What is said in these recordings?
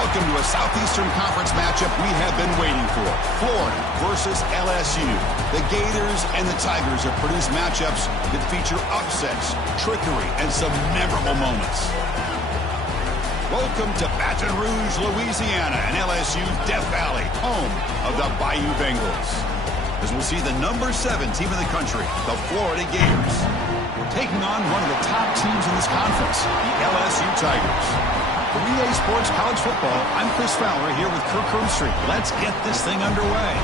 Welcome to a Southeastern Conference matchup we have been waiting for. Florida versus LSU. The Gators and the Tigers have produced matchups that feature upsets, trickery, and some memorable moments. Welcome to Baton Rouge, Louisiana, and LSU's Death Valley, home of the Bayou Bengals. As we'll see the number 7 team in the country, the Florida Gators, taking on one of the top teams in this conference, the LSU Tigers. For Relay Sports College Football, I'm Chris Fowler here with Kirk Herbstreit. Let's get this thing underway.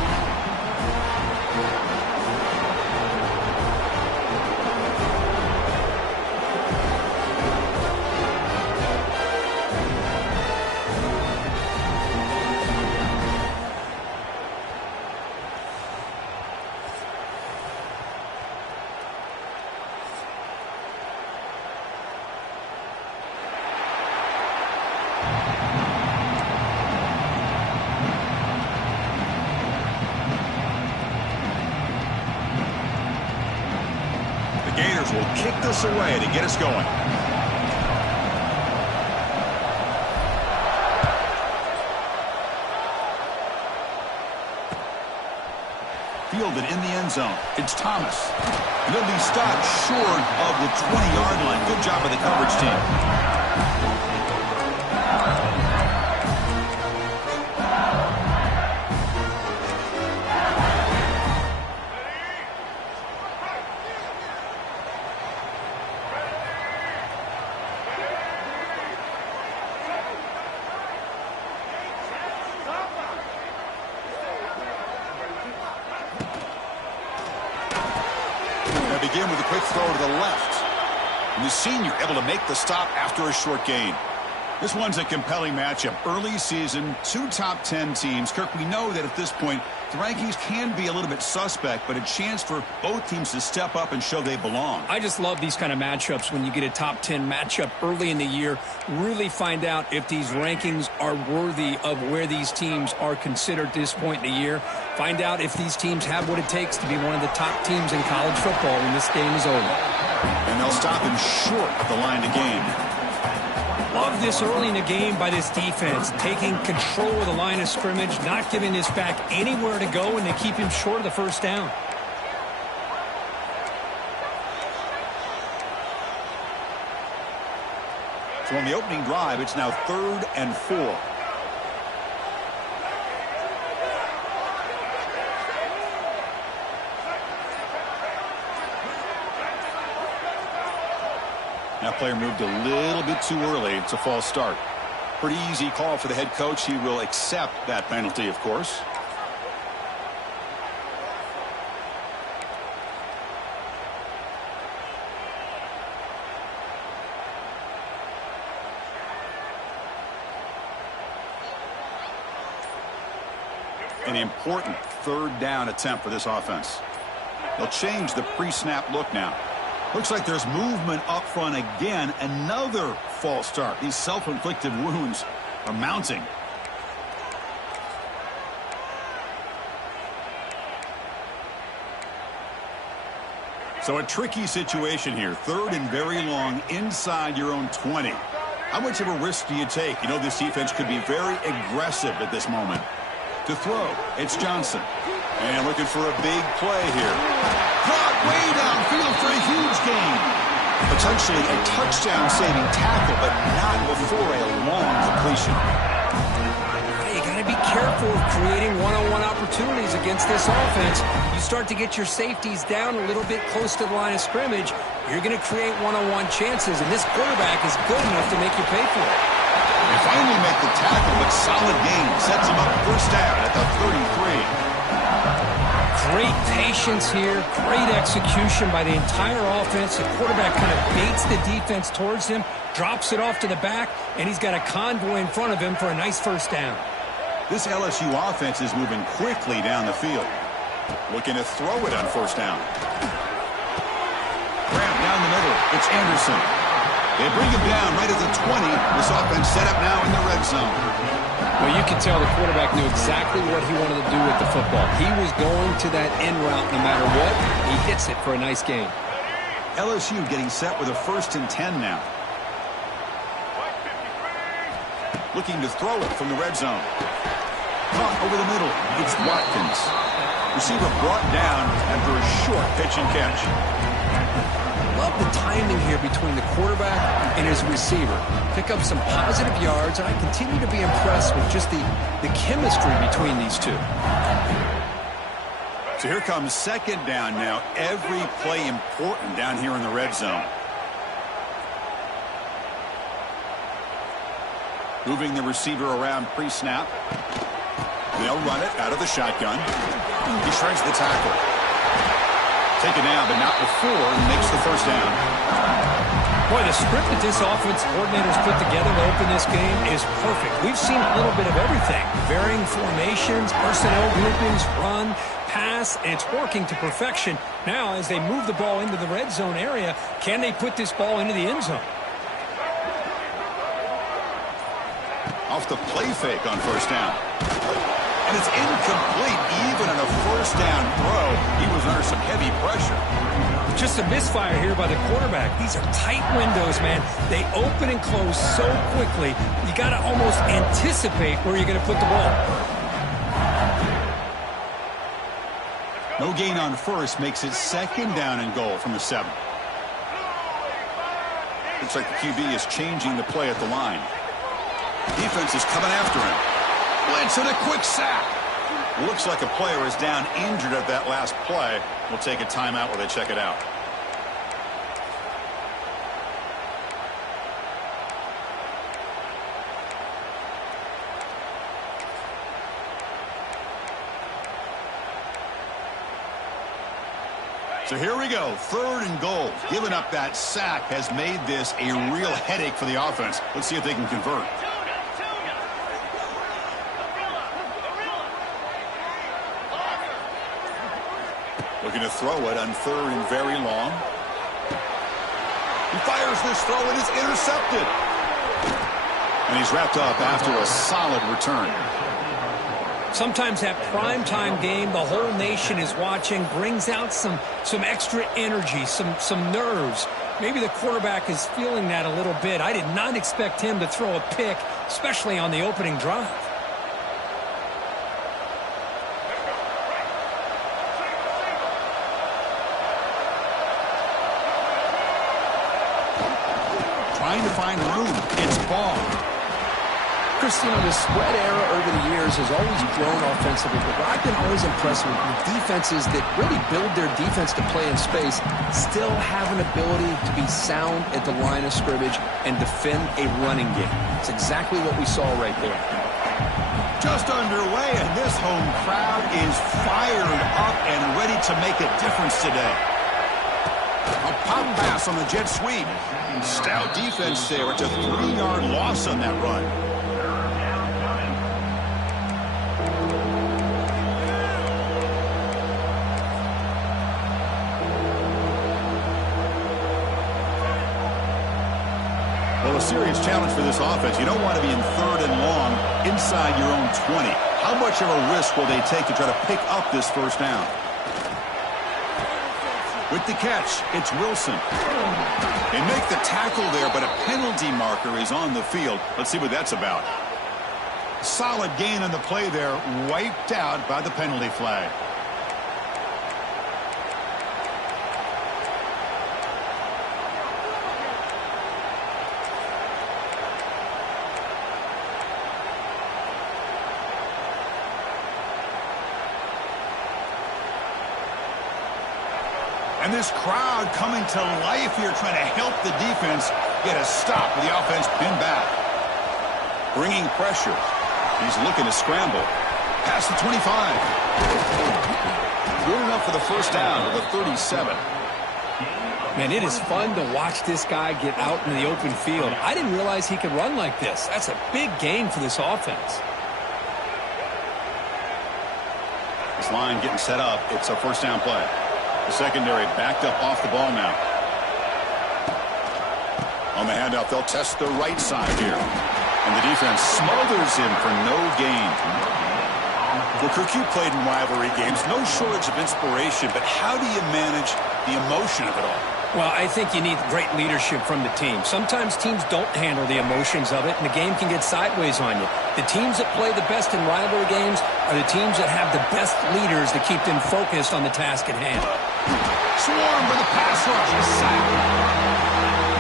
Gators will kick this away to get us going. Fielded in the end zone. It's Thomas. He'll be stopped short of the 20-yard line. Good job by the coverage team. Begin with a quick throw to the left. And the senior able to make the stop after a short gain. This one's a compelling matchup. Early season, 2 top 10 teams. Kirk, we know that at this point, the rankings can be a little bit suspect, but a chance for both teams to step up and show they belong. I just love these kind of matchups when you get a top 10 matchup early in the year. Really find out if these rankings are worthy of where these teams are considered at this point in the year. Find out if these teams have what it takes to be one of the top teams in college football when this game is over. And they'll stop him short of the line to gain. Love this early in the game by this defense, taking control of the line of scrimmage, not giving this back anywhere to go, and they keep him short of the first down. So on the opening drive, it's now 3rd and 4. That player moved a little bit too early. It's a false start. Pretty easy call for the head coach. He will accept that penalty, of course. An important 3rd down attempt for this offense. They'll change the pre-snap look now. Looks like there's movement up front again. Another false start. These self-inflicted wounds are mounting. So a tricky situation here. 3rd and very long inside your own 20. How much of a risk do you take? You know this defense could be very aggressive at this moment. To throw, it's Johnson. And looking for a big play here. Caught way downfield for a huge gain. Potentially a touchdown-saving tackle, but not before a long completion. You got to be careful of creating one-on-one opportunities against this offense. You start to get your safeties down a little bit close to the line of scrimmage, you're going to create one-on-one chances, and this quarterback is good enough to make you pay for it. They finally make the tackle, but solid gain sets him up 1st down at the 33. Great patience here, great execution by the entire offense. The quarterback kind of baits the defense towards him, drops it off to the back, and he's got a convoy in front of him for a nice 1st down. This LSU offense is moving quickly down the field. Looking to throw it on 1st down. Grab down the middle. It's Anderson. They bring him down right at the 20. This offense set up now in the red zone. Well, you can tell the quarterback knew exactly what he wanted to do with the football. He was going to that end route no matter what. He hits it for a nice gain. LSU getting set with a 1st and 10 now. Looking to throw it from the red zone. Caught over the middle. It's Watkins. Receiver brought down after a short pitch and catch. Love the timing here between the quarterback and his receiver. Pick up some positive yards, and I continue to be impressed with just the chemistry between these two. So here comes second down now. Every play important down here in the red zone. Moving the receiver around pre-snap. They'll run it out of the shotgun. He shreds the tackle. Taken down, but not before, and makes the first down. Boy, the script that this offense coordinator's put together to open this game is perfect. We've seen a little bit of everything. Varying formations, personnel groupings, run, pass, and it's working to perfection. Now, as they move the ball into the red zone area, can they put this ball into the end zone? Off the play fake on first down. And it's incomplete. Even on a first down throw, he was under some heavy pressure. Just a misfire here by the quarterback. These are tight windows, man. They open and close so quickly, you got to almost anticipate where you're going to put the ball. No gain on first makes it second down and goal from the 7. Looks like the QB is changing the play at the line. Defense is coming after him. Blitz and a quick sack. Looks like a player is down injured at that last play. We'll take a timeout while they check it out. So here we go, 3rd and goal. Giving up that sack has made this a real headache for the offense. Let's see if they can convert. Looking to throw it on 3rd and very long. He fires this throw and it's intercepted. And he's wrapped up after a solid return. Sometimes that primetime game, the whole nation is watching, brings out some extra energy, some nerves. Maybe the quarterback is feeling that a little bit. I did not expect him to throw a pick, especially on the opening drive. Trying to find room. It's ball. Chris, you know, the spread era over the years has always grown offensively, but what I've been always impressed with defenses that really build their defense to play in space still have an ability to be sound at the line of scrimmage and defend a running game. It's exactly what we saw right there. Just underway, and this home crowd is fired up and ready to make a difference today. A pop pass on the jet sweep. Stout defense there. It's a 3-yard loss on that run. Well, a serious challenge for this offense. You don't want to be in 3rd and long inside your own 20. How much of a risk will they take to try to pick up this first down? With the catch, it's Wilson. They make the tackle there, but a penalty marker is on the field. Let's see what that's about. Solid gain on the play there, wiped out by the penalty flag. And this crowd coming to life here, trying to help the defense get a stop with the offense pinned back. Bringing pressure. He's looking to scramble. Past the 25. Good enough for the first down to the 37. Man, it is fun to watch this guy get out in the open field. I didn't realize he could run like this. That's a big gain for this offense. This line getting set up. It's a first down play. The secondary backed up off the ball now. On the handoff, they'll test the right side here. And the defense smothers him for no gain. Well, Kirk, you played in rivalry games. No shortage of inspiration, but how do you manage the emotion of it all? Well, I think you need great leadership from the team. Sometimes teams don't handle the emotions of it, and the game can get sideways on you. The teams that play the best in rivalry games are the teams that have the best leaders to keep them focused on the task at hand. Swarm with a pass rush. A sack.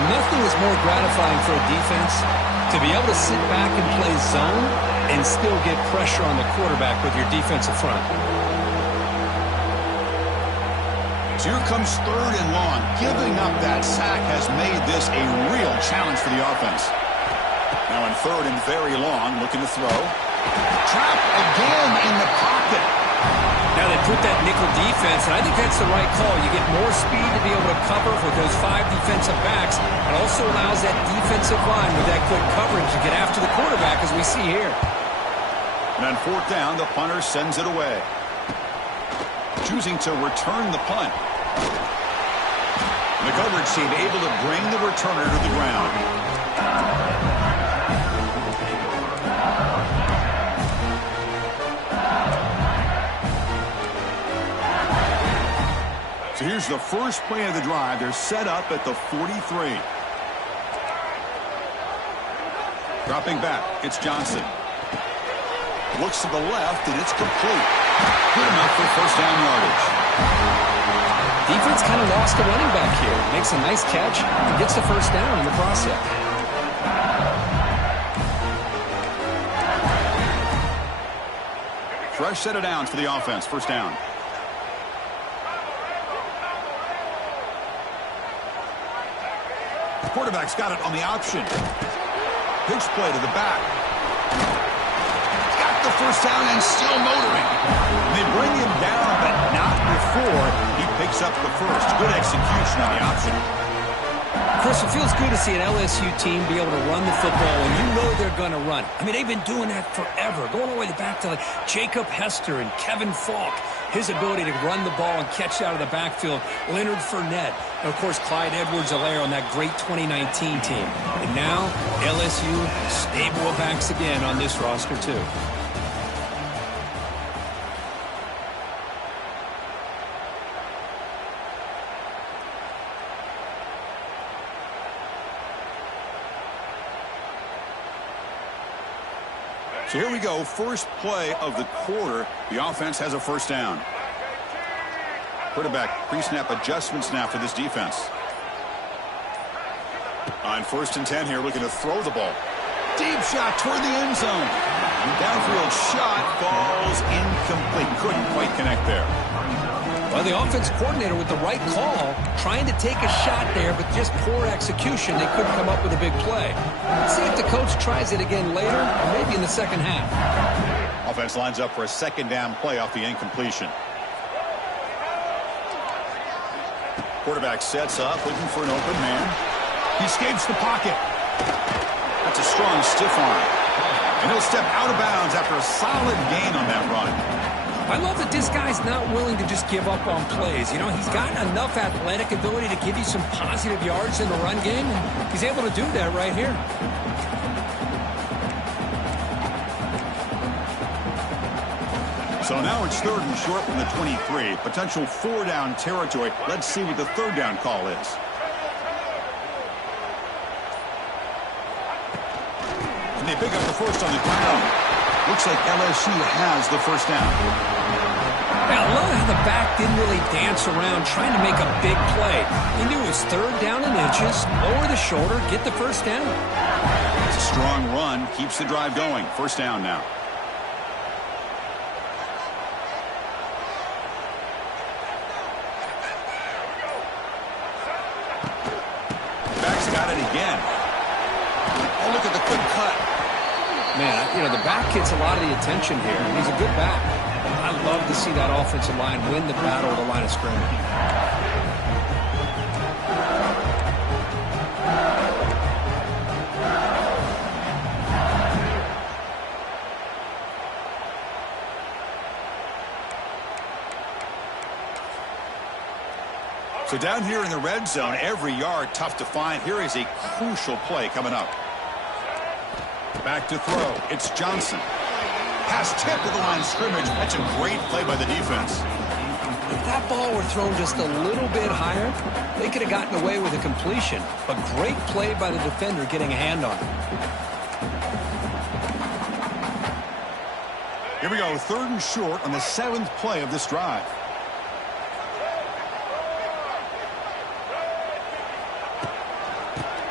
Nothing is more gratifying for a defense to be able to sit back and play zone and still get pressure on the quarterback with your defensive front. So here comes 3rd and long. Giving up that sack has made this a real challenge for the offense. Now in 3rd and very long, looking to throw. Trapped again in the pocket. Now they put that nickel defense, and I think that's the right call. You get more speed to be able to cover with those 5 defensive backs. It also allows that defensive line with that good coverage to get after the quarterback, as we see here. And on 4th down, the punter sends it away. Choosing to return the punt. The coverage team able to bring the returner to the ground. So here's the first play of the drive. They're set up at the 43. Dropping back, it's Johnson. Looks to the left, and it's complete. Good enough for 1st down yardage. Defense kind of lost the running back here. Makes a nice catch and gets the 1st down in the process. Fresh set of downs for the offense. 1st down. The quarterback's got it on the option. Pitch play to the back. Got the 1st down and still motoring. They bring him down, but not before he picks up the 1st. Good execution on the option. Chris, it feels good to see an LSU team be able to run the football, and you know they're going to run. I mean, they've been doing that forever, going all the way back to like Jacob Hester and Kevin Falk. His ability to run the ball and catch out of the backfield. Leonard Fournette. And, of course, Clyde Edwards-Helaire on that great 2019 team. And now, LSU stable of backs again on this roster, too. So here we go, first play of the quarter. The offense has a 1st down. Quarterback pre-snap adjustments now for this defense. On 1st and 10 here, looking to throw the ball. Deep shot toward the end zone. Downfield shot falls incomplete. Couldn't quite connect there. Well, the offense coordinator with the right call, trying to take a shot there, but just poor execution. They couldn't come up with a big play. Let's see if the coach tries it again later, or maybe in the 2nd half. Offense lines up for a 2nd down play off the incompletion. Quarterback sets up, looking for an open man. He escapes the pocket. That's a strong stiff arm. And he'll step out of bounds after a solid gain on that run. I love that this guy's not willing to just give up on plays. You know, he's got enough athletic ability to give you some positive yards in the run game, and he's able to do that right here. So now it's 3rd and short from the 23. Potential 4-down territory. Let's see what the 3rd down call is. And they pick up the 1st on the ground. Looks like LSU has the 1st down. Yeah, I love how the back didn't really dance around trying to make a big play. He knew it was 3rd down in inches, lower the shoulder, get the 1st down. It's a strong run, keeps the drive going. 1st down now. Back's got it again. Oh, look at the quick cut. Man, you know, the back gets a lot of the attention here. He's a good back. I love to see that offensive line win the battle at the line of scrimmage. So down here in the red zone, every yard tough to find. Here is a crucial play coming up. Back to throw. It's Johnson. Pass tip to the line of scrimmage. That's a great play by the defense. If that ball were thrown just a little bit higher, they could have gotten away with a completion. But great play by the defender getting a hand on it. Here we go, 3rd and short on the 7th play of this drive.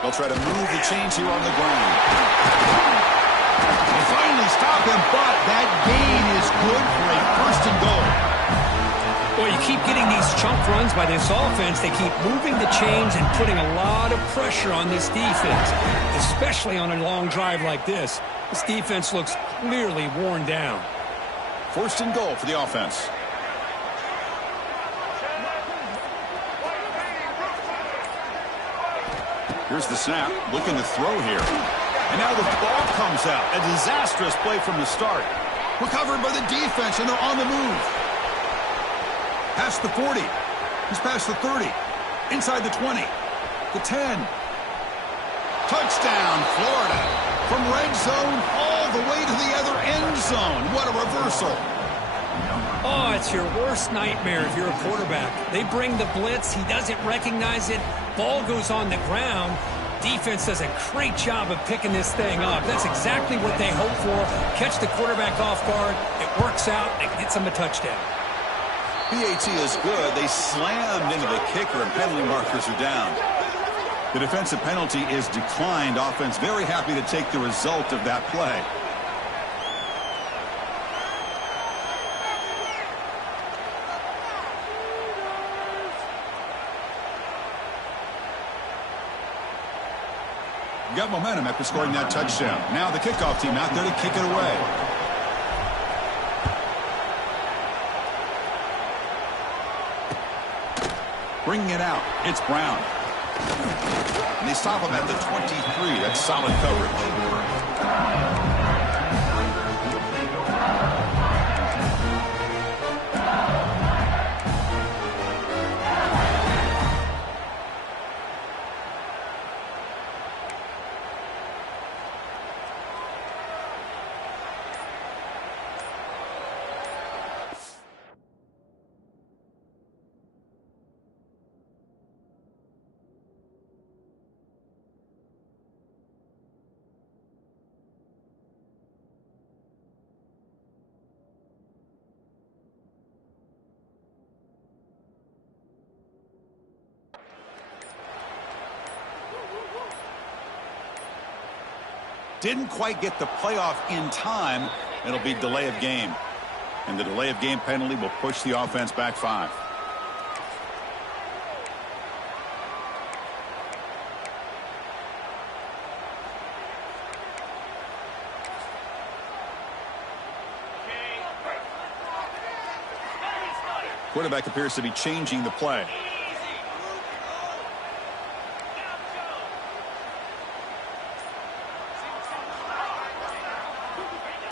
They'll try to move the chains here on the ground. They finally stop him, but that gain is good for a 1st and goal. Well, you keep getting these chunk runs by this offense. They keep moving the chains and putting a lot of pressure on this defense, especially on a long drive like this. This defense looks clearly worn down. 1st and goal for the offense. Here's the snap, looking to throw here. And now the ball comes out. A disastrous play from the start. Recovered by the defense, and they're on the move. Past the 40. He's past the 30. Inside the 20. The 10. Touchdown, Florida. From red zone all the way to the other end zone. What a reversal. Oh, it's your worst nightmare if you're a quarterback. They bring the blitz. He doesn't recognize it. Ball goes on the ground. Defense does a great job of picking this thing up. That's exactly what they hope for. Catch the quarterback off guard. It works out. It gets them a touchdown. PAT is good. They slammed into the kicker, and penalty markers are down. The defensive penalty is declined. Offense very happy to take the result of that play. Got momentum after scoring that touchdown. Now the kickoff team out there to kick it away. Bringing it out, it's Brown. And they stop him at the 23. That's solid coverage. Didn't quite get the playoff in time. It'll be delay of game. And the delay of game penalty will push the offense back 5. Quarterback appears to be changing the play.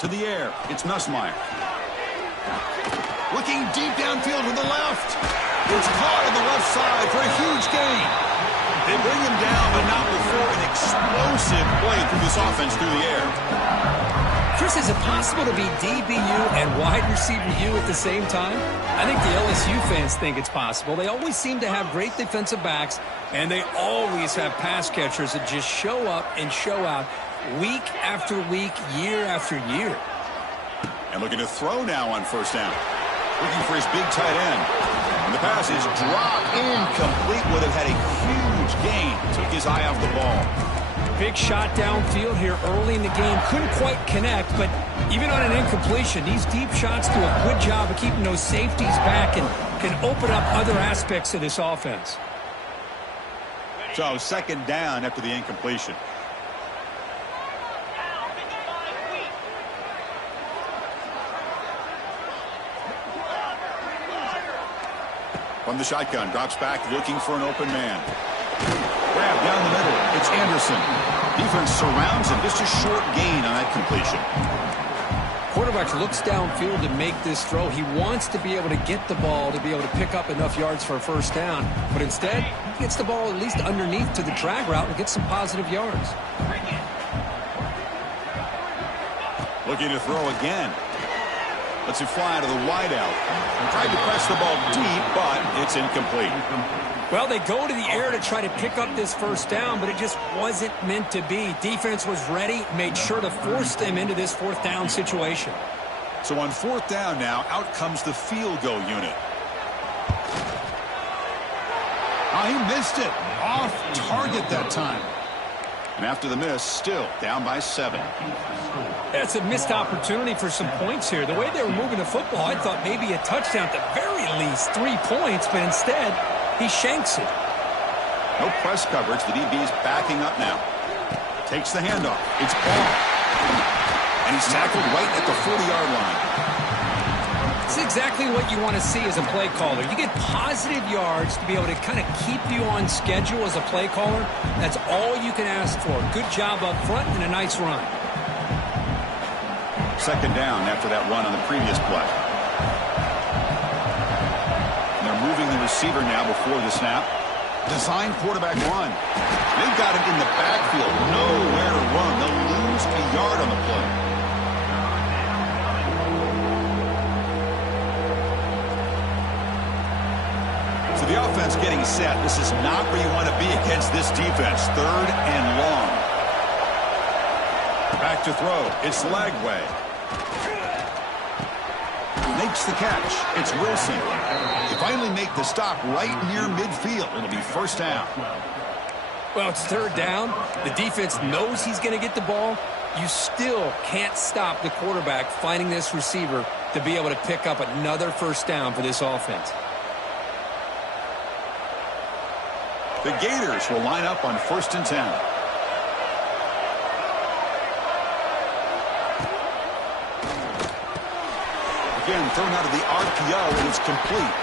To the air, it's Nussmeier. Looking deep downfield to the left. It's caught on the left side for a huge gain. They bring him down, but not before an explosive play through this offense through the air. Chris, is it possible to be DBU and wide receiver U at the same time? I think the LSU fans think it's possible. They always seem to have great defensive backs, and they always have pass catchers that just show up and show out week after week, year after year. And looking to throw now on 1st down. Looking for his big tight end. And the pass is dropped incomplete. Would have had a huge gain. Took his eye off the ball. Big shot downfield here early in the game. Couldn't quite connect, but even on an incompletion, these deep shots do a good job of keeping those safeties back and can open up other aspects of this offense. So 2nd down after the incompletion. From the shotgun, drops back, looking for an open man. Grab down the middle. It's Anderson. Defense surrounds him. Just a short gain on that completion. Quarterback looks downfield to make this throw. He wants to be able to get the ball to be able to pick up enough yards for a 1st down. But instead, he gets the ball at least underneath to the drag route and gets some positive yards. Looking to throw again. Let's it fly to the wideout. Tried to press the ball deep, but it's incomplete. Well, they go to the air to try to pick up this first down, but it just wasn't meant to be. Defense was ready, made sure to force them into this fourth down situation. So on fourth down now, out comes the field goal unit. Oh, he missed it. Off target that time. And after the miss, still down by 7. That's a missed opportunity for some points here. The way they were moving the football, I thought maybe a touchdown at the very least, 3 points, but instead, he shanks it. No press coverage. The DB's backing up now. Takes the handoff. It's ball. And he's tackled right at the 40-yard line. It's exactly what you want to see as a play caller. You get positive yards to be able to kind of keep you on schedule as a play caller. That's all you can ask for. Good job up front and a nice run. Second down after that run on the previous play. And they're moving the receiver now before the snap. Design quarterback run. They've got him in the backfield. Nowhere to run. They'll lose a yard on the play. So the offense getting set. This is not where you want to be against this defense. 3rd and long. Back to throw. It's Lagway. Makes the catch. It's Wilson. They finally make the stop right near midfield. It'll be first down. Well, it's 3rd down. The defense knows he's going to get the ball. You still can't stop the quarterback finding this receiver to be able to pick up another first down for this offense. The Gators will line up on 1st and 10. Again, thrown out of the RPO, and it's complete.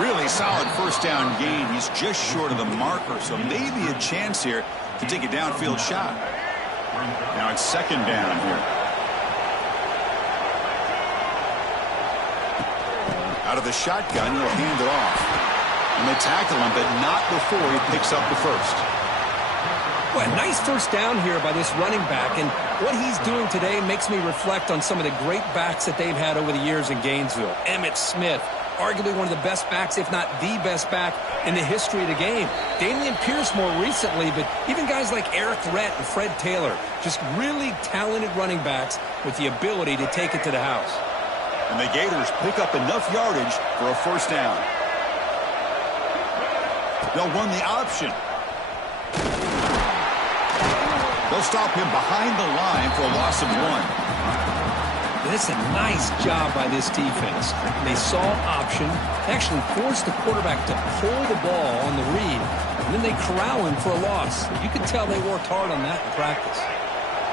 Really solid first down gain. He's just short of the marker, so maybe a chance here to take a downfield shot. Now it's 2nd down here. Out of the shotgun, he'll hand it off. And they tackle him, but not before he picks up the first. Well, nice first down here by this running back, and what he's doing today makes me reflect on some of the great backs that they've had over the years in Gainesville. Emmitt Smith, arguably one of the best backs, if not the best back in the history of the game. Damian Pierce more recently, but even guys like Eric Rhett and Fred Taylor, just really talented running backs with the ability to take it to the house. And the Gators pick up enough yardage for a first down. They'll run the option. They'll stop him behind the line for a loss of 1. That's a nice job by this defense. They saw option, actually forced the quarterback to pull the ball on the read, and then they corral him for a loss. You can tell they worked hard on that in practice.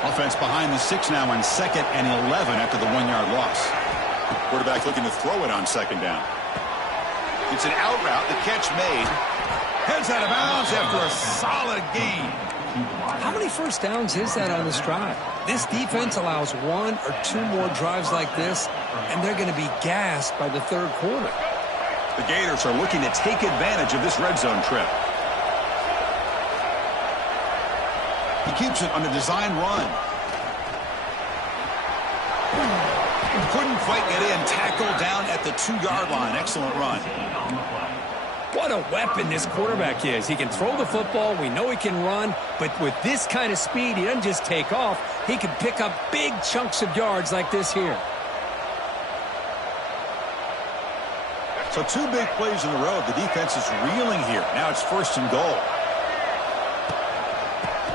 Offense behind the 6 now on 2nd and 11 after the 1-yard loss. Quarterback looking to throw it on 2nd down. It's an out route. The catch made. Heads out of bounds after a solid gain. How many first downs is that on this drive? This defense allows 1 or 2 more drives like this, and they're going to be gassed by the 3rd quarter. The Gators are looking to take advantage of this red zone trip. He keeps it on a design run. Couldn't quite get in. Tackled down at the 2-yard line. Excellent run. What a weapon this quarterback is. He can throw the football. We know he can run. But with this kind of speed, he doesn't just take off. He can pick up big chunks of yards like this here. So 2 big plays in a row. The defense is reeling here. Now it's 1st and goal.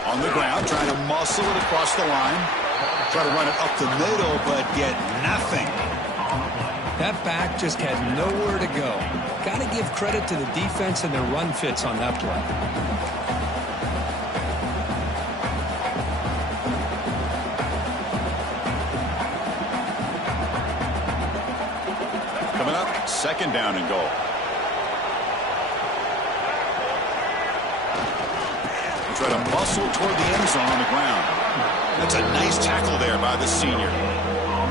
On the ground, trying to muscle it across the line. Try to run it up the middle, but get nothing. That back just had nowhere to go. Got to give credit to the defense and their run fits on that play. Coming up, 2nd down and goal. They try to muscle toward the end zone on the ground. That's a nice tackle there by the senior.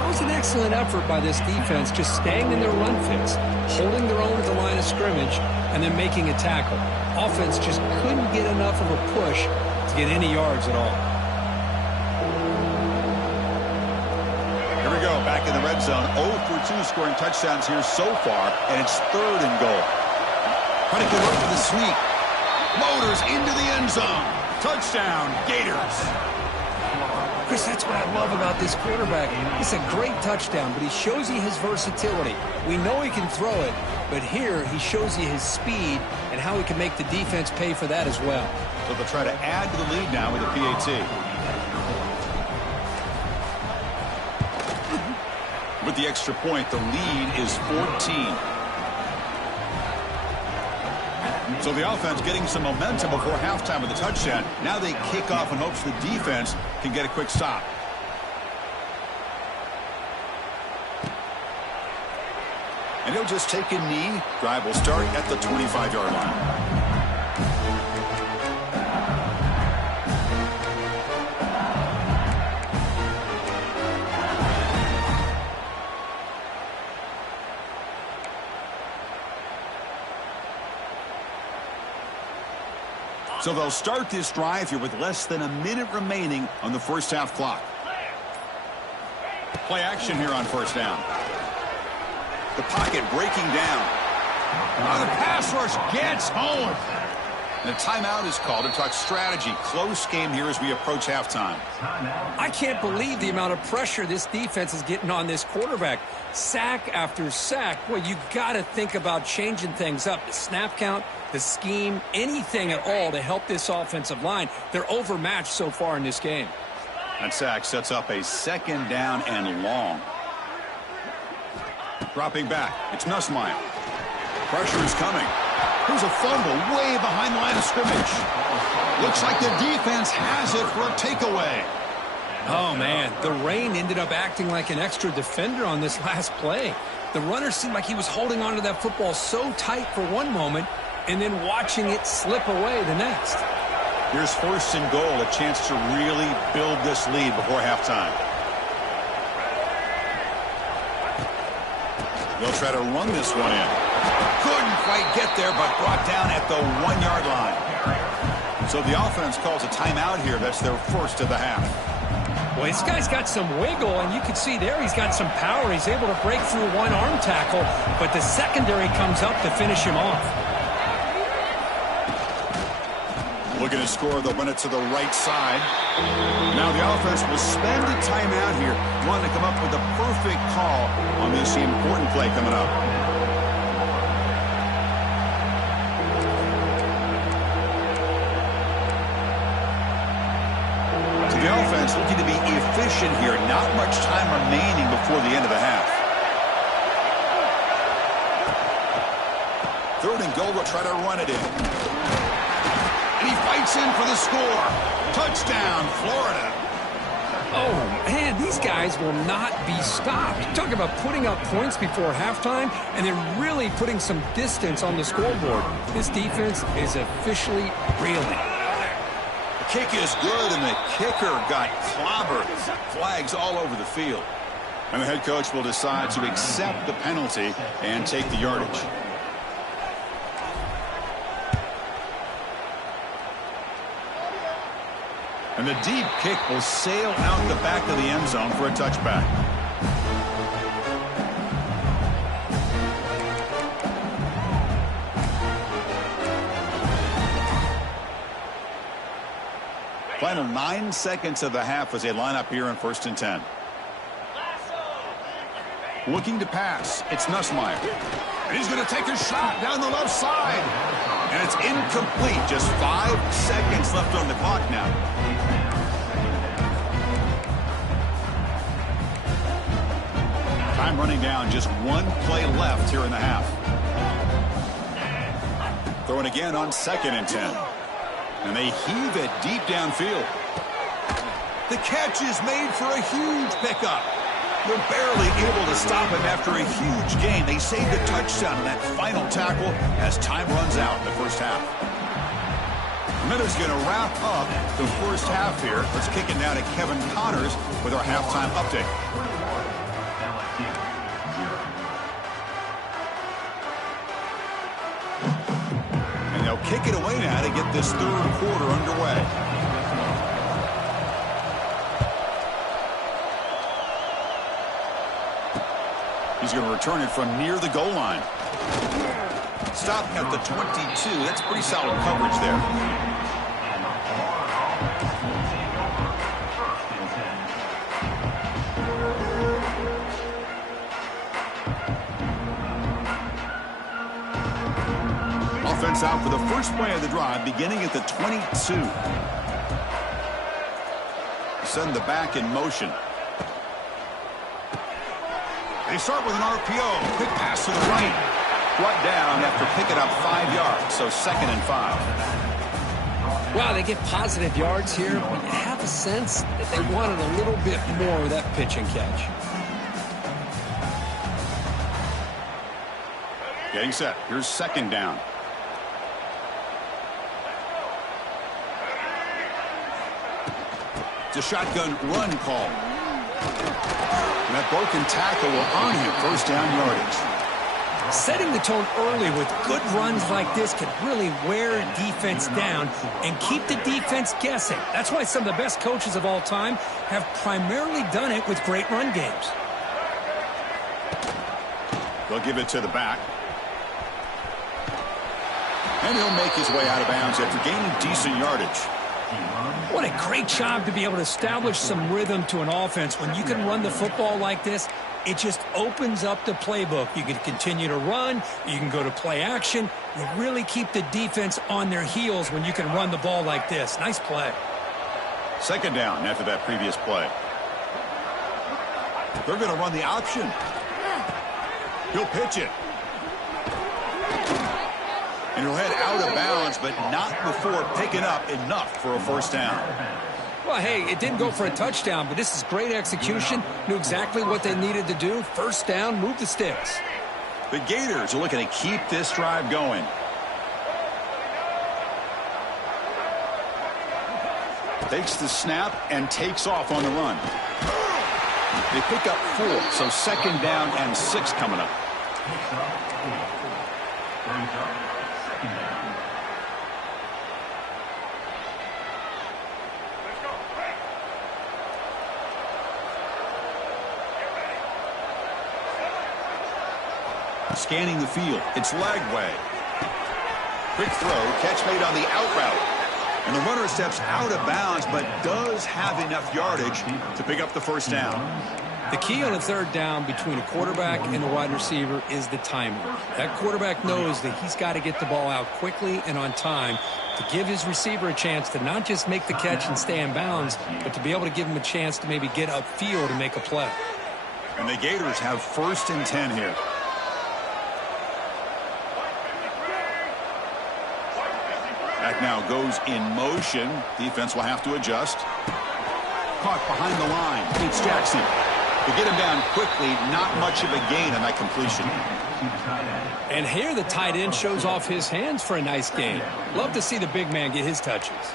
It was an excellent effort by this defense, just staying in their run fits, holding their own at the line of scrimmage, and then making a tackle. Offense just couldn't get enough of a push to get any yards at all. Here we go, back in the red zone. 0 for 2 scoring touchdowns here so far, and it's 3rd and goal. Trying to go up for the sneak. Motors into the end zone. Touchdown, Gators. Chris, that's what I love about this quarterback. It's a great touchdown, but he shows you his versatility. We know he can throw it, but here he shows you his speed and how he can make the defense pay for that as well. So they'll try to add to the lead now with a PAT. With the extra point, the lead is 14. So the offense getting some momentum before halftime with a touchdown. Now they kick off in hopes the defense can get a quick stop. And he'll just take a knee. Drive will start at the 25-yard line. So they'll start this drive here with less than a minute remaining on the first half clock. Play action here on first down. The pocket breaking down. The pass rush gets home. And a timeout is called to talk strategy. Close game here as we approach halftime. I can't believe the amount of pressure this defense is getting on this quarterback. Sack after sack. Well, you got to think about changing things up. The snap count, the scheme, anything at all to help this offensive line. They're overmatched so far in this game. That sack sets up a 2nd down and long. Dropping back. It's Nussmeier. Pressure is coming. Here's a fumble way behind the line of scrimmage. Looks like the defense has it for a takeaway. Oh, man. The rain ended up acting like an extra defender on this last play. The runner seemed like he was holding on to that football so tight for one moment and then watching it slip away the next. Here's 1st and goal, a chance to really build this lead before halftime. They'll try to run this one in. Couldn't quite get there, but brought down at the 1-yard line. So the offense calls a timeout here. That's their first of the half. Well, this guy's got some wiggle, and you can see there he's got some power. He's able to break through one arm tackle, but the secondary comes up to finish him off. Looking to score, they'll run it to the right side. Now the offense will spend a timeout here. Want to come up with a perfect call on this important play coming up. So the offense looking to be efficient here. Not much time remaining before the end of the half. 3rd and goal, we'll try to run it in. And he fights in for the score. Touchdown, Florida. Oh, man, these guys will not be stopped. Talk about putting up points before halftime and then really putting some distance on the scoreboard. This defense is officially reeling. The kick is good, and the kicker got clobbered. Flags all over the field. And the head coach will decide to accept the penalty and take the yardage. And the deep kick will sail out the back of the end zone for a touchback. Final 9 seconds of the half as they line up here in 1st and 10. Looking to pass. It's Nussmeier. And he's going to take a shot down the left side. And it's incomplete. Just 5 seconds left on the clock now. Time running down. Just 1 play left here in the half. Throwing again on 2nd and 10. And they heave it deep downfield. The catch is made for a huge pickup. They're barely able to stop him after a huge gain. They saved a touchdown in that final tackle as time runs out in the first half. Miller's going to wrap up the first half here. Let's kick it now to Kevin Connors with our halftime update. And they'll kick it away now to get this 3rd quarter underway. He's going to return it from near the goal line. Stop at the 22. That's pretty solid coverage there. Offense out for the first play of the drive, beginning at the 22. Send the back in motion. They start with an RPO. Quick pass to the right. Brought down after picking up 5 yards, so 2nd and 5. Wow, they get positive yards here, but you have a sense that they wanted a little bit more of that pitch and catch. Getting set. Here's 2nd down. It's a shotgun run call. And that broken tackle will earn him 1st down yardage. Setting the tone early with good runs like this can really wear a defense down and keep the defense guessing. That's why some of the best coaches of all time have primarily done it with great run games. They'll give it to the back. And he'll make his way out of bounds after gaining decent yardage. What a great job to be able to establish some rhythm to an offense. When you can run the football like this, it just opens up the playbook. You can continue to run. You can go to play action. You really keep the defense on their heels when you can run the ball like this. Nice play. 2nd down after that previous play. They're going to run the option. He'll pitch it. And he'll head out of bounds, but not before picking up enough for a 1st down. Well, hey, it didn't go for a touchdown, but this is great execution. Knew exactly what they needed to do. 1st down, move the sticks. The Gators are looking to keep this drive going. Takes the snap and takes off on the run. They pick up 4, so 2nd down and 6 coming up. Scanning the field. It's Lagway. Quick throw. Catch made on the out route. And the runner steps out of bounds, but does have enough yardage to pick up the 1st down. The key on a 3rd down between a quarterback and a wide receiver is the timing. That quarterback knows that he's got to get the ball out quickly and on time to give his receiver a chance to not just make the catch and stay in bounds, but to be able to give him a chance to maybe get upfield and make a play. And the Gators have 1st and 10 here. Back now goes in motion. Defense will have to adjust. Caught behind the line. It's Jackson. To get him down quickly, not much of a gain on that completion. And here the tight end shows off his hands for a nice gain. Love to see the big man get his touches.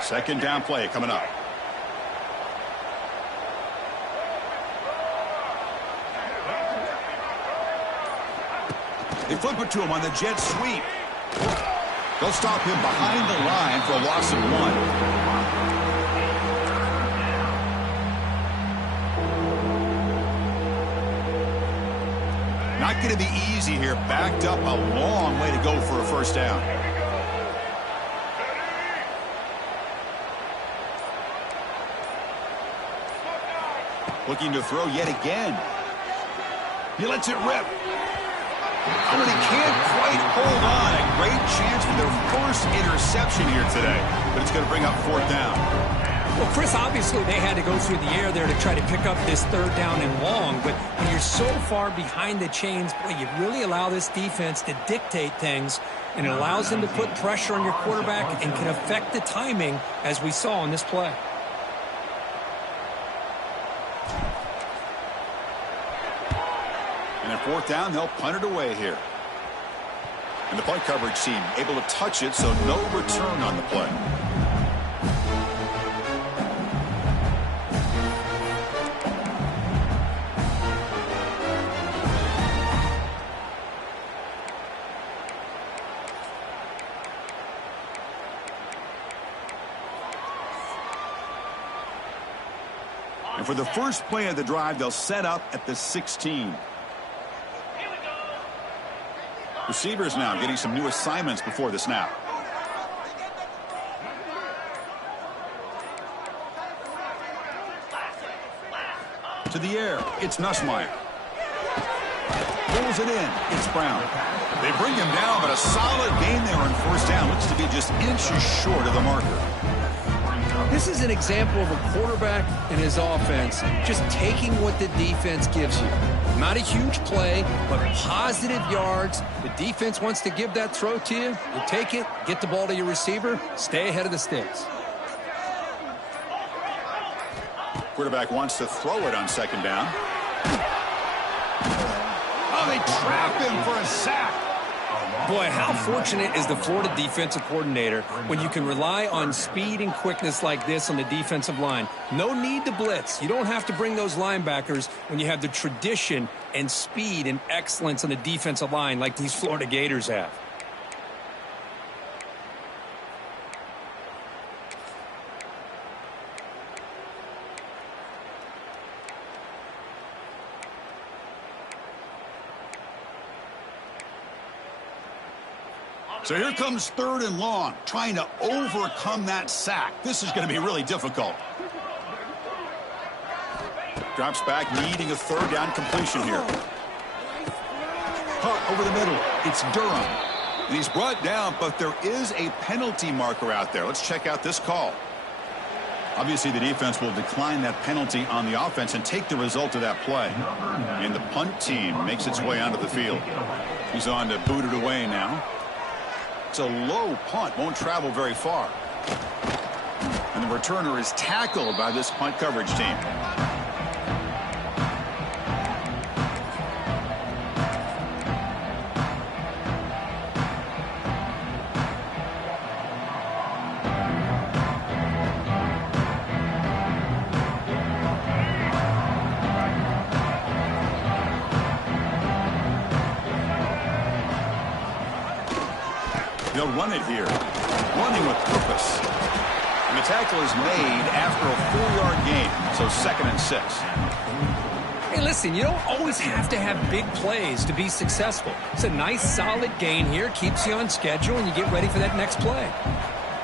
Second down play coming up. They flip it to him on the jet sweep. They'll stop him behind the line for a loss of 1. Not going to be easy here. Backed up a long way to go for a 1st down. Looking to throw yet again. He lets it rip. Oh, and he can't quite hold on. A great chance for their 1st interception here today. But it's going to bring up 4th down. Well, Chris, obviously they had to go through the air there to try to pick up this 3rd down and long. But when you're so far behind the chains, boy, you really allow this defense to dictate things. And it allows them to put pressure on your quarterback and can affect the timing, as we saw on this play. And at 4th down, they'll punt it away here. And the punt coverage team able to touch it, so no return on the play. And for the first play of the drive, they'll set up at the 16. Receivers now getting some new assignments before the snap. To the air, it's Nussmeier. Pulls it in, it's Brown. They bring him down, but a solid gain there on first down. Looks to be just inches short of the marker. This is an example of a quarterback and his offense just taking what the defense gives you. Not a huge play, but positive yards. The defense wants to give that throw to you. You take it, get the ball to your receiver, stay ahead of the sticks. Quarterback wants to throw it on second down. Oh, they trap him for a sack. Boy, how fortunate is the Florida defensive coordinator when you can rely on speed and quickness like this on the defensive line. No need to blitz. You don't have to bring those linebackers when you have the tradition and speed and excellence on the defensive line like these Florida Gators have. So here comes third and long, trying to overcome that sack. This is going to be really difficult. Drops back, needing a third down completion here. Caught over the middle. It's Durham. And he's brought down, but there is a penalty marker out there. Let's check out this call. Obviously, the defense will decline that penalty on the offense and take the result of that play. And the punt team makes its way onto the field. He's on to boot it away now. It's a low punt, won't travel very far. And the returner is tackled by this punt coverage team. They'll run it here, running with purpose. And the tackle is made after a 4-yard gain, so 2nd and 6. Hey, listen, you don't always have to have big plays to be successful. It's a nice, solid gain here, keeps you on schedule, and you get ready for that next play.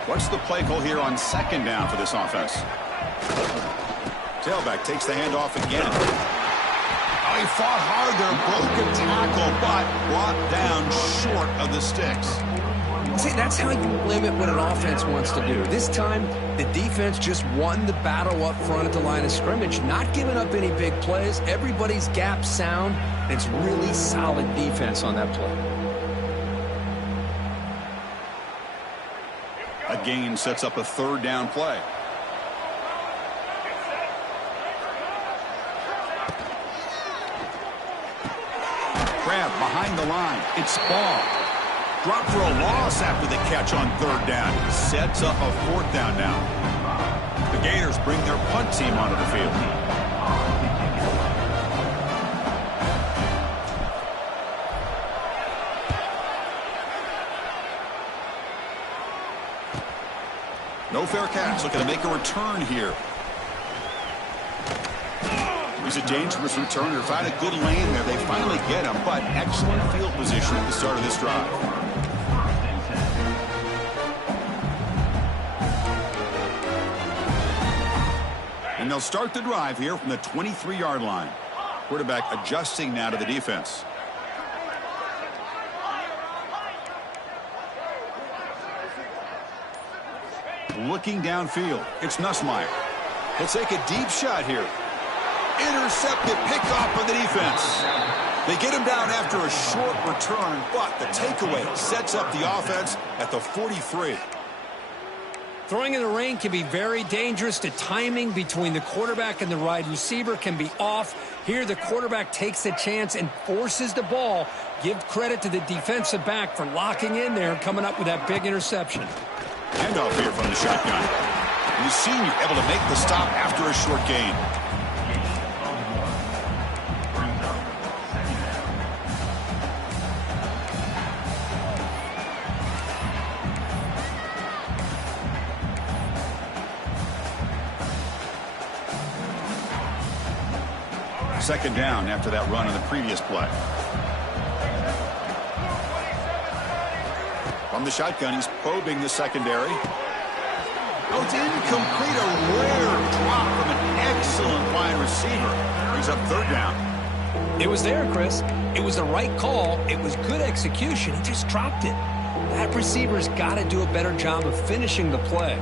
What's the play call here on 2nd down for this offense? Tailback takes the handoff again. Oh, he fought hard there, broke a tackle, but brought down short of the sticks. See, that's how you limit what an offense wants to do. This time, the defense just won the battle up front at the line of scrimmage, not giving up any big plays. Everybody's gap sound, and it's really solid defense on that play. A gain sets up a 3rd down play. Grab behind the line. It's Ball. Drop for a loss after the catch on 3rd down. Sets up a 4th down now. The Gators bring their punt team onto the field. No fair catch. Looking to make a return here. He's a dangerous returner. Find a good lane there. They finally get him, but excellent field position at the start of this drive. And they'll start the drive here from the 23-yard line. Quarterback adjusting now to the defense. Looking downfield, it's Nussmeier. He'll take a deep shot here. Intercepted, picked off by the defense. They get him down after a short return, but the takeaway sets up the offense at the 43. Throwing in the rain can be very dangerous. The timing between the quarterback and the wide receiver can be off. Here, the quarterback takes a chance and forces the ball. Give credit to the defensive back for locking in there and coming up with that big interception. Handoff here from the shotgun. And the senior able to make the stop after a short gain. Second down after that run on the previous play. From the shotgun, he's probing the secondary. Oh, it's incomplete. A rare drop from an excellent wide receiver. Brings up third down. It was there, Chris. It was the right call. It was good execution. He just dropped it. That receiver's got to do a better job of finishing the play.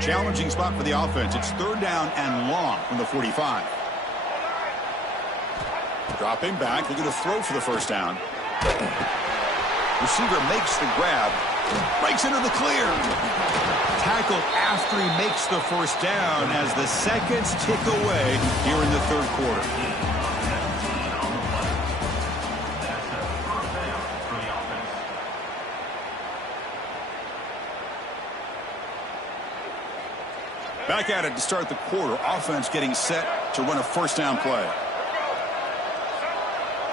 Challenging spot for the offense. It's third down and long from the 45. Dropping back, looking to throw for the first down. Receiver makes the grab, breaks into the clear. Tackle after he makes the first down as the seconds tick away here in the third quarter. Back at it to start the quarter. Offense getting set to run a first down play.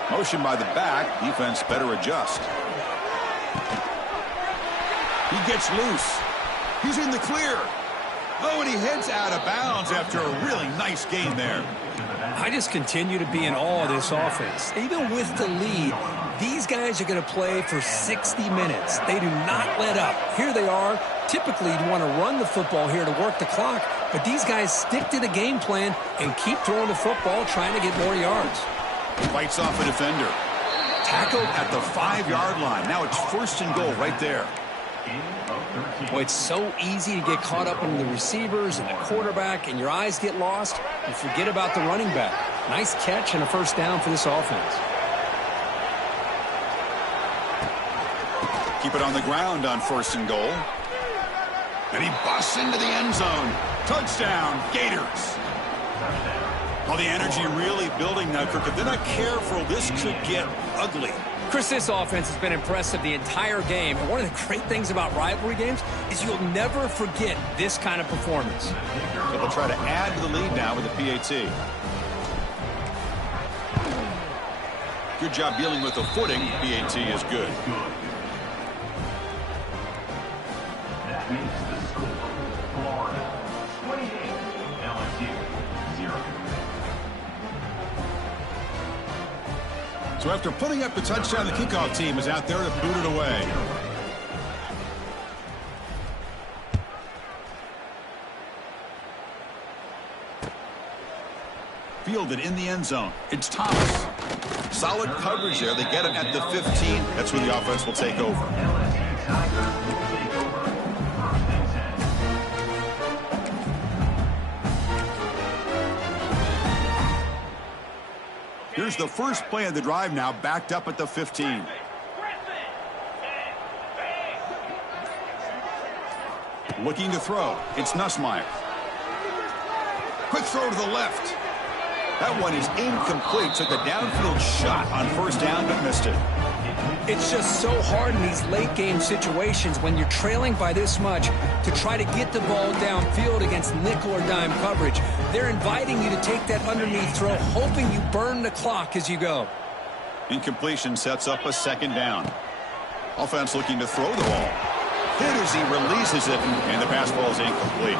Motion by the back. Defense better adjust. He gets loose. He's in the clear. Oh, and he heads out of bounds after a really nice gain there. I just continue to be in awe of this offense. Even with the lead, these guys are going to play for 60 minutes. They do not let up. Here they are. Typically, you'd want to run the football here to work the clock, but these guys stick to the game plan and keep throwing the football, trying to get more yards. Fights off a defender. Tackled at the 5-yard line. Now it's first and goal right there. Boy, it's so easy to get caught up in the receivers and the quarterback, and your eyes get lost. You forget about the running back. Nice catch and a first down for this offense. Keep it on the ground on first and goal. And he busts into the end zone. Touchdown, Gators. Well, the energy really building now, Kirk. If they're not careful, this could get ugly. Chris, this offense has been impressive the entire game. And one of the great things about rivalry games is you'll never forget this kind of performance. So they'll try to add to the lead now with the PAT. Good job dealing with the footing. PAT is good. That makes the score Florida 28, LSU 0. So after putting up the touchdown, the kickoff team is out there to boot it away. Fielded in the end zone. It's Thomas. Solid coverage there. They get him at the 15. That's where the offense will take over. Here's the first play of the drive now, backed up at the 15. Looking to throw. It's Nussmeier. Quick throw to the left. That one is incomplete. Took a downfield shot on first down, but missed it. It's just so hard in these late game situations when you're trailing by this much to try to get the ball downfield against nickel or dime coverage. They're inviting you to take that underneath throw, hoping you burn the clock as you go. Incompletion sets up a second down. Offense looking to throw the ball. Hit as he releases it, and the pass ball is incomplete.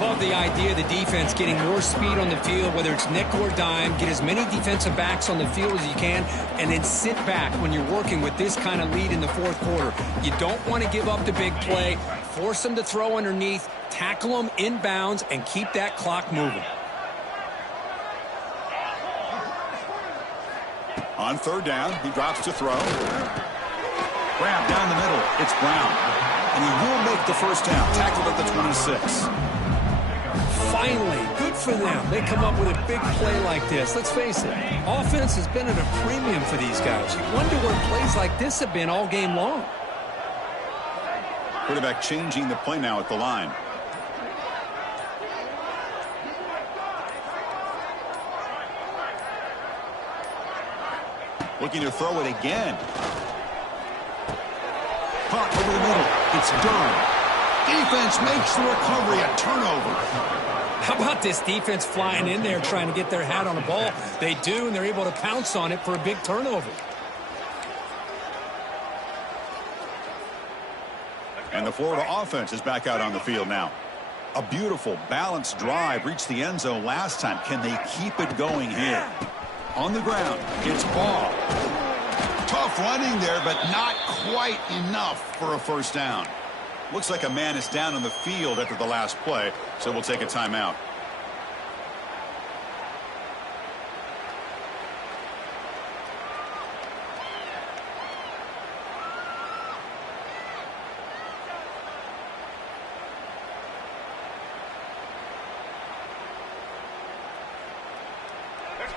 Love the idea of the defense getting more speed on the field, whether it's nickel or dime. Get as many defensive backs on the field as you can, and then sit back when you're working with this kind of lead in the fourth quarter. You don't want to give up the big play. Force them to throw underneath, tackle them inbounds, and keep that clock moving. On third down, he drops to throw. Grab down the middle. It's Brown. And he will make the first down. Tackled at the 26. Finally, good for them. They come up with a big play like this. Let's face it, offense has been at a premium for these guys. You wonder where plays like this have been all game long. Quarterback changing the play now at the line. Looking to throw it again. Caught over the middle. It's done. Defense makes the recovery a turnover. How about this defense flying in there trying to get their hat on the ball? They do, and they're able to pounce on it for a big turnover. And the Florida offense is back out on the field now. A beautiful, balanced drive reached the end zone last time. Can they keep it going here? On the ground, it's Ball. Tough running there, but not quite enough for a first down. Looks like a man is down on the field after the last play, so we'll take a timeout.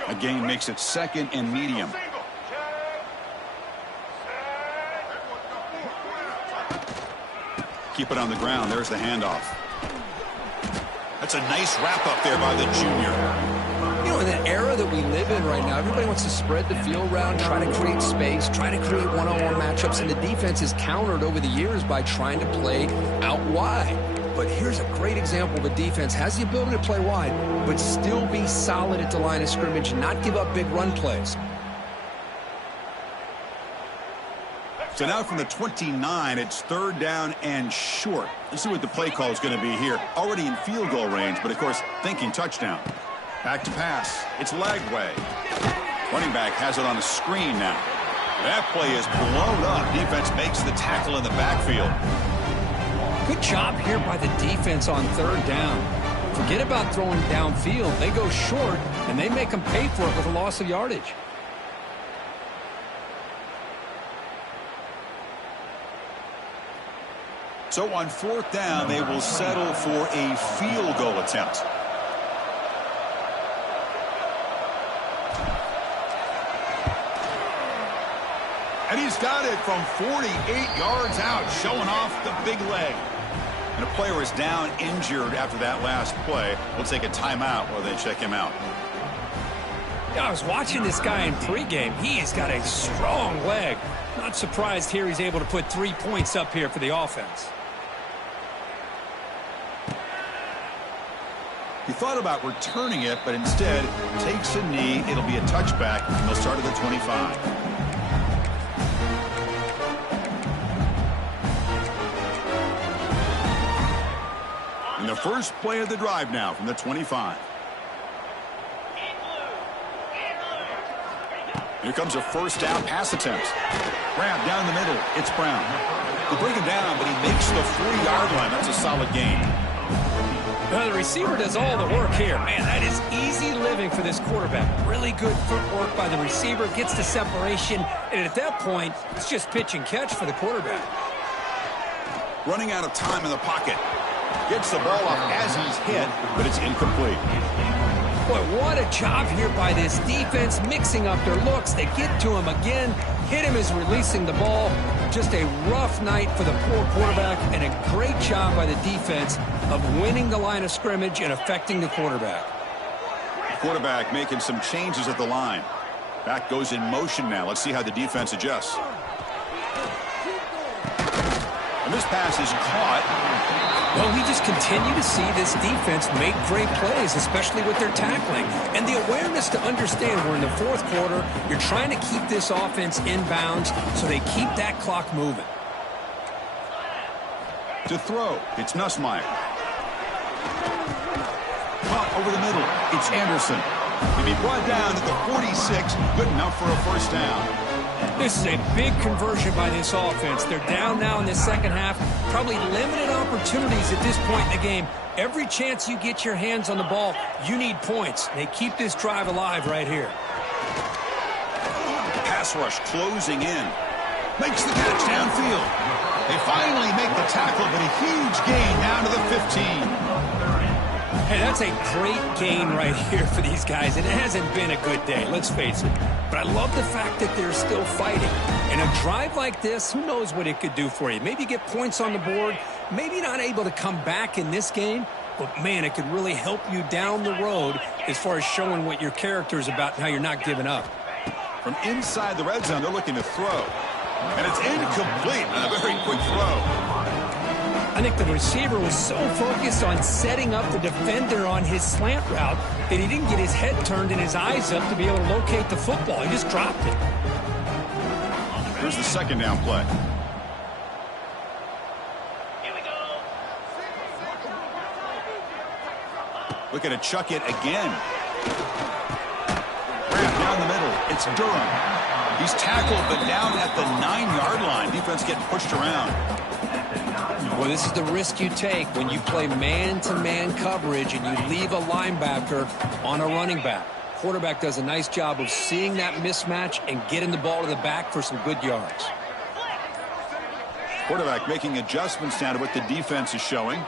A gain makes it second and medium. Keep it on the ground. There's the handoff. That's a nice wrap up there by the junior. You know, in the era that we live in right now, everybody wants to spread the field around, try to create space, try to create one-on-one matchups, and the defense is countered over the years by trying to play out wide. But here's a great example of a defense has the ability to play wide, but still be solid at the line of scrimmage and not give up big run plays. So now from the 29, it's third down and short. Let's see what the play call is going to be here. Already in field goal range, but of course, thinking touchdown. Back to pass. It's Lagway. Running back has it on a screen now. That play is blown up. Defense makes the tackle in the backfield. Good job here by the defense on third down. Forget about throwing downfield. They go short, and they make them pay for it with a loss of yardage. So on fourth down, they will settle for a field goal attempt. And he's got it from 48 yards out, showing off the big leg. And a player is down injured after that last play. We'll take a timeout while they check him out. Yeah, I was watching this guy in pregame. He has got a strong leg. Not surprised here he's able to put 3 points up here for the offense. He thought about returning it, but instead takes a knee. It'll be a touchback, and they'll start at the 25. And the first play of the drive now from the 25. Here comes a first down pass attempt. Grab down the middle. It's Brown. They bring him down, but he makes the 4-yard line. That's a solid gain. Well, the receiver does all the work here. Man, that is easy living for this quarterback. Really good footwork by the receiver. Gets the separation. And at that point, it's just pitch and catch for the quarterback. Running out of time in the pocket. Gets the ball off as he's hit, but it's incomplete. Boy, what a job here by this defense, mixing up their looks. They get to him again, hit him as releasing the ball. Just a rough night for the poor quarterback, and a great job by the defense of winning the line of scrimmage and affecting the quarterback. Quarterback making some changes at the line. Back goes in motion now. Let's see how the defense adjusts. And this pass is caught. Well, we just continue to see this defense make great plays, especially with their tackling. And the awareness to understand we're in the fourth quarter. You're trying to keep this offense in bounds so they keep that clock moving. To throw, it's Nussmeier. Well, over the middle, it's Anderson. He'll be brought down at the 46, good enough for a first down. This is a big conversion by this offense. They're down now in the second half. Probably limited opportunities at this point in the game. Every chance you get your hands on the ball, you need points. They keep this drive alive right here. Pass rush closing in. Makes the catch downfield. They finally make the tackle, but a huge gain down to the 15. Hey, that's a great gain right here for these guys, and it hasn't been a good day, let's face it. But I love the fact that they're still fighting. And a drive like this, who knows what it could do for you. Maybe get points on the board, maybe not able to come back in this game, but, man, it could really help you down the road as far as showing what your character is about and how you're not giving up. From inside the red zone, they're looking to throw. And it's incomplete on a very quick throw. I think the receiver was so focused on setting up the defender on his slant route that he didn't get his head turned and his eyes up to be able to locate the football. He just dropped it. Here's the second down play. Looking to chuck it again. Grab down the middle. It's Durham. He's tackled, but down at the 9-yard line. Defense getting pushed around. Well, this is the risk you take when you play man-to-man coverage and you leave a linebacker on a running back. Quarterback does a nice job of seeing that mismatch and getting the ball to the back for some good yards. Quarterback making adjustments down to what the defense is showing.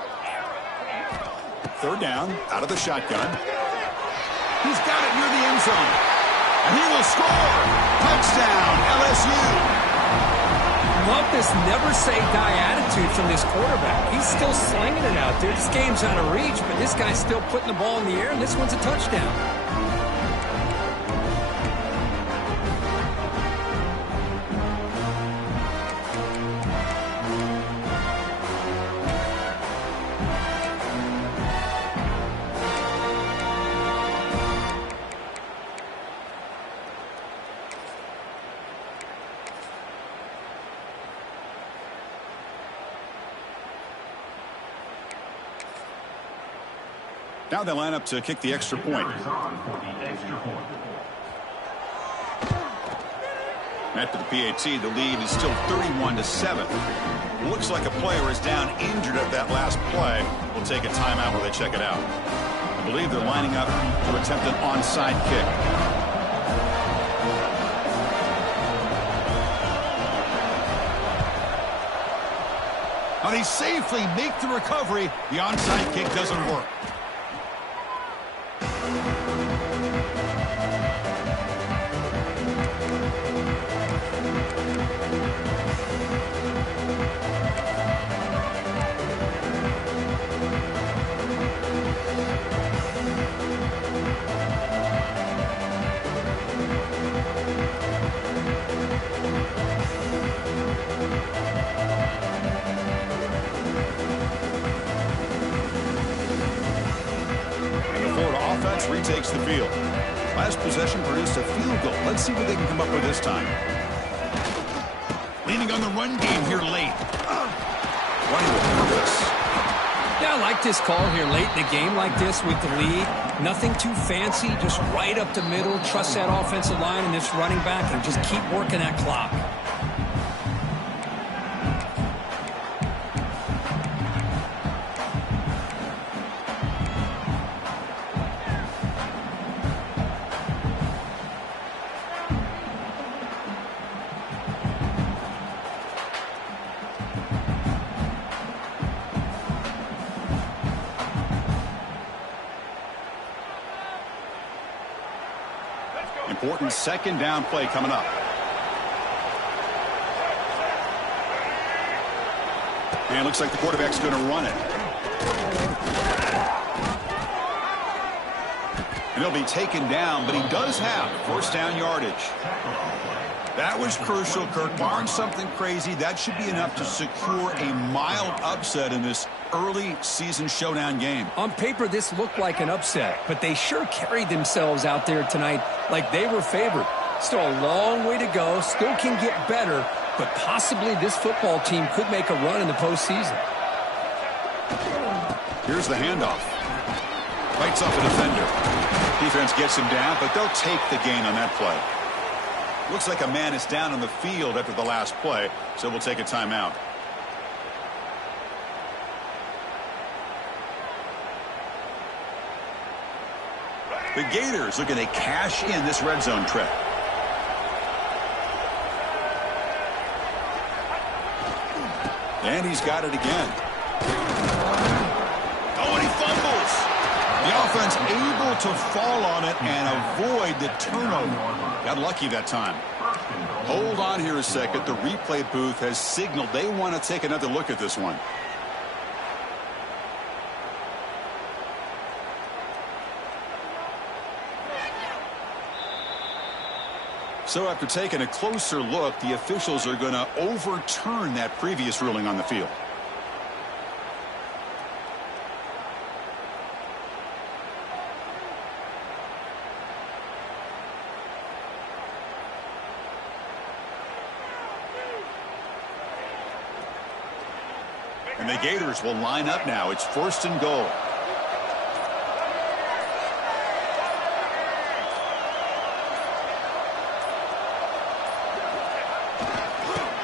Third down, out of the shotgun. He's got it near the end zone. And he will score. Touchdown, LSU. Love this never-say-die attitude from this quarterback. He's still slinging it out there. This game's out of reach, but this guy's still putting the ball in the air, and this one's a touchdown. Now they line up to kick the extra point. After the PAT, the lead is still 31-7. Looks like a player is down injured at that last play. We'll take a timeout while they check it out. I believe they're lining up to attempt an onside kick. Now they safely make the recovery. The onside kick doesn't work. Retakes the field. Last possession produced a field goal. Let's see what they can come up with this time. Leaning on the run game here late. Running with purpose. Yeah, I like this call here late in the game like this with the lead. Nothing too fancy, just right up the middle. Trust that offensive line and this running back and just keep working that clock. Important second down play coming up. And it looks like the quarterback's going to run it. And he'll be taken down, but he does have first down yardage. That was crucial, Kirk. Barring something crazy, that should be enough to secure a mild upset in this early season showdown game. On paper, this looked like an upset, but they sure carried themselves out there tonight like they were favored. Still a long way to go, still can get better, but possibly this football team could make a run in the postseason. Here's the handoff. Fights off a defender. Defense gets him down, but they'll take the gain on that play. Looks like a man is down on the field after the last play, so we'll take a timeout. The Gators looking to cash in this red zone trip. And he's got it again. Oh, and he fumbles. The offense able to fall on it and avoid the turnover. Got lucky that time. Hold on here a second. The replay booth has signaled they want to take another look at this one. So after taking a closer look, the officials are going to overturn that previous ruling on the field. And the Gators will line up now. It's 1st and goal.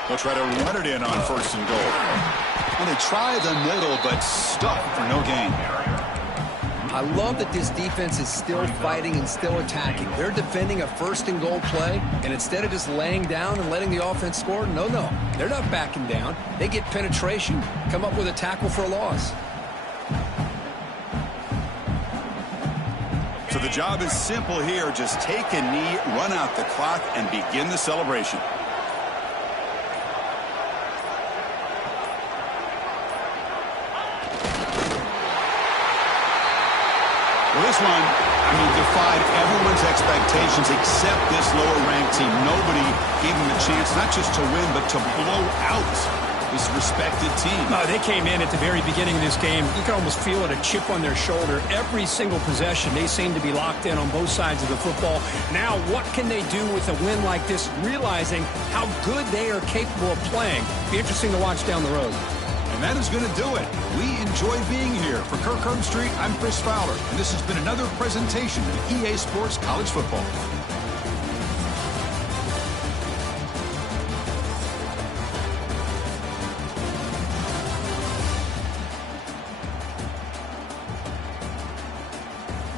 They'll try to run it in on 1st and goal. Well, they try the middle, but stuck for no gain. I love that this defense is still fighting and still attacking. They're defending a 1st and goal play, and instead of just laying down and letting the offense score, no, they're not backing down. They get penetration, come up with a tackle for a loss. So the job is simple here. Just take a knee, run out the clock, and begin the celebration. Well, this one, defied everyone's expectations except this lower-ranked team. Nobody gave them a chance not just to win, but to blow out this respected team. No, they came in at the very beginning of this game. You can almost feel it, a chip on their shoulder. Every single possession, they seem to be locked in on both sides of the football. Now, what can they do with a win like this, realizing how good they are capable of playing? Be interesting to watch down the road. And that is going to do it. We enjoy being here. For Kirk Herbstreit, I'm Chris Fowler, and this has been another presentation of EA Sports College Football.